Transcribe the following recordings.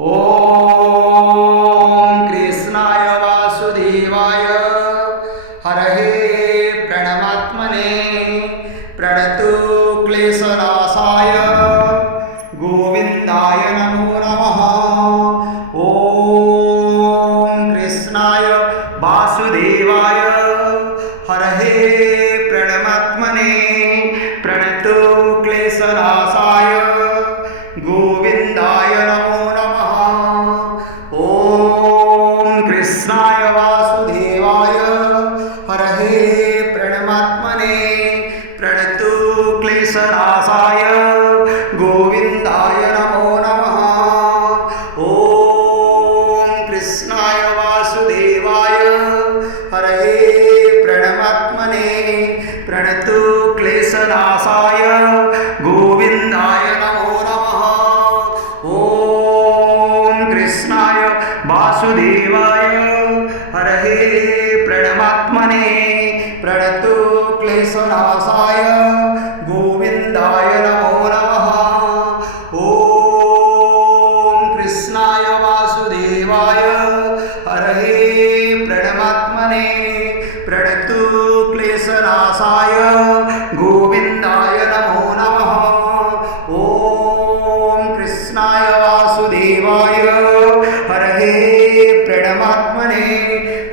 ओम कृष्णाय वासुदेवाय हरहे प्रणमात्मने प्रणतु क्लेशनाशाय गोविंदाय नमो नमः। ओम कृष्णाय वासुदेवाय हरहे प्रणमात्मने प्रणतु क्लेशनाशाय गोविंदाय नमो नमः। ओम कृष्णाय वासुदेवाय हरहे प्रणमात्मने प्रणतु क्लेशनाशाय गोविंदाय नमो नमः। ओम कृष्णाय वासुदेवाय हरहे प्रणमात्मने प्रणतु क्लेशनाशाय गोविंदाय नमो नमः। ओम कृष्णाय वासुदेवाय हरहे प्रणमात्मने प्रणतु क्लेशनाशाय गोविंदाय नमो नमः। ओम कृष्णाय वासुदेवाय हरहे प्रणमात्मने प्रणतु क्लेशनाशाय गोविंदाय नमो नमः। ओम कृष्णाय वासुदेवाय हरहे प्रणमात्मने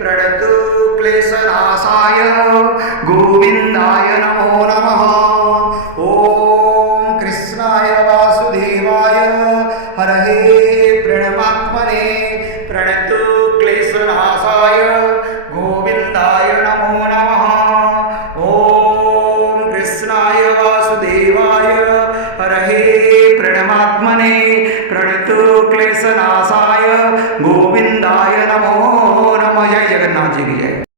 प्रणतु क्लेशनाशाय गोविंदाय नमो नमः। ओम कृष्णाय वासुदेवाय हरहे प्रणमात्मने प्रणतु क्लेशनाशाय गोविंदाय नमो नमः। ओम कृष्णाय वासुदेवाय हरहे प्रणमात्मने प्रणतु क्लेशनाशाय गोविंदाय नमो नमः। जय जगन्नाथ जी की जय।